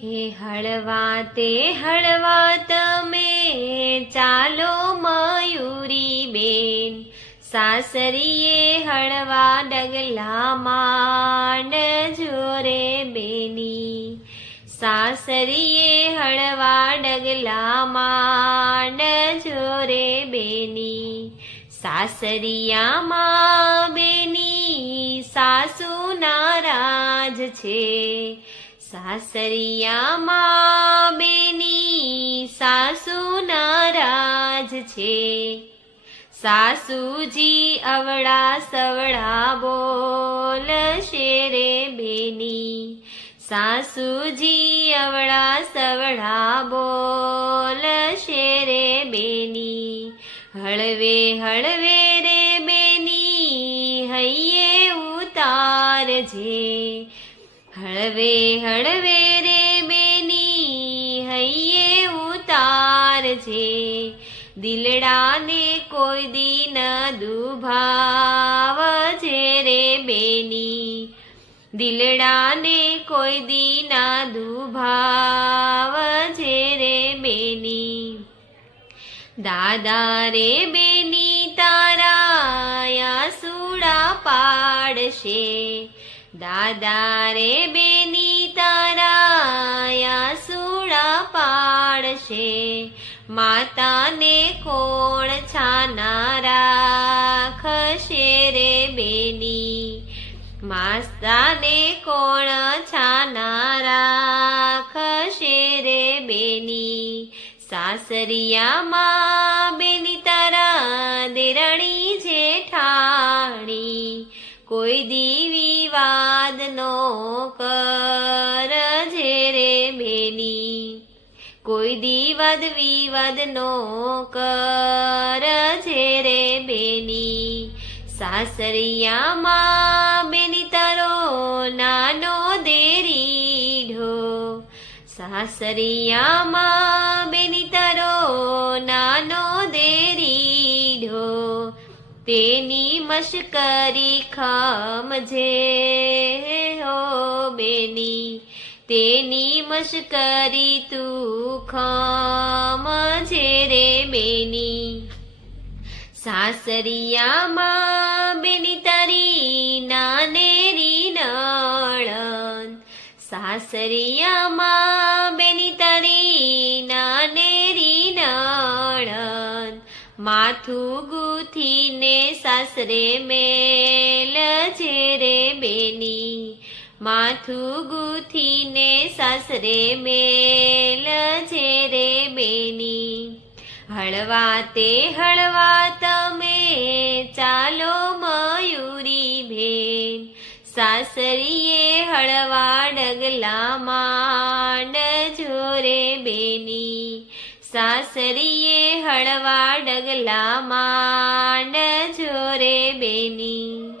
હે હળવા તે હળવા તમે ચાલો મયુરી બેન, સાસરીએ હળવા ડગલા માંડજો રે બેની, સાસરીએ હળવા ડગલા માંડજો રે બેની, સાસરિયામાં બેની સાસુ નારાજ છે, સાસરિયામાં બેની સાસુ નારાજ છે, સાસુજી અવળા સવળા બોલશે રે બેની, સાસુજી અવળા સવળા બોલશે રે બેની, હળવે હળવે રે બેની હૈયે ઉતારજે, હળવે હળવે રે બેની હૈયે ઉતારજે, દિલડાને કોઈ દી ન દુભાવજે રે બેની, દિલડાને કોઈ દી ના દુભાવજે રે બેની, દાદા રે બેની તારા આસુડા પાડશે, દાદા રે બેની તારા આસુડા પાડશે, માતાને કોણ છાના રાખશે રે બેની, માતાને કોણ છાના રાખશે રે બેની, સાસરિયામાં બેની તારા દેરાણી જેઠાણી કોઈ દી વિવાદ નો કરજે રે બેની, કોઈ દી વાદ વિવાદ નો કરજે રે બેની, સાસરિયામાં બેની તારો નાનો દેરીઢો, સાસરિયામાં બેની તારો નાનો દેરીઢો, તેની મશ્કરી ખમજે હો બેની, તેની મશ્કરી તું ખમજે રે બેની, સાસરિયામાં બેની તારી નાનેરી નળન, સાસરિયામાં બેની તારી નાનેરી નળન, માથું ગૂંથીને સાસરે મેલજે રે બેની, માથું ગૂંથીને સાસરે મેલજે રે બેની, હળવા તે હળવા તમે ચાલો મયુરી બેન, સાસરીએ હળવા ડગલા માંડજો રે બેની, સાસરીએ હળવા ડગલા માંડજો રે બેની.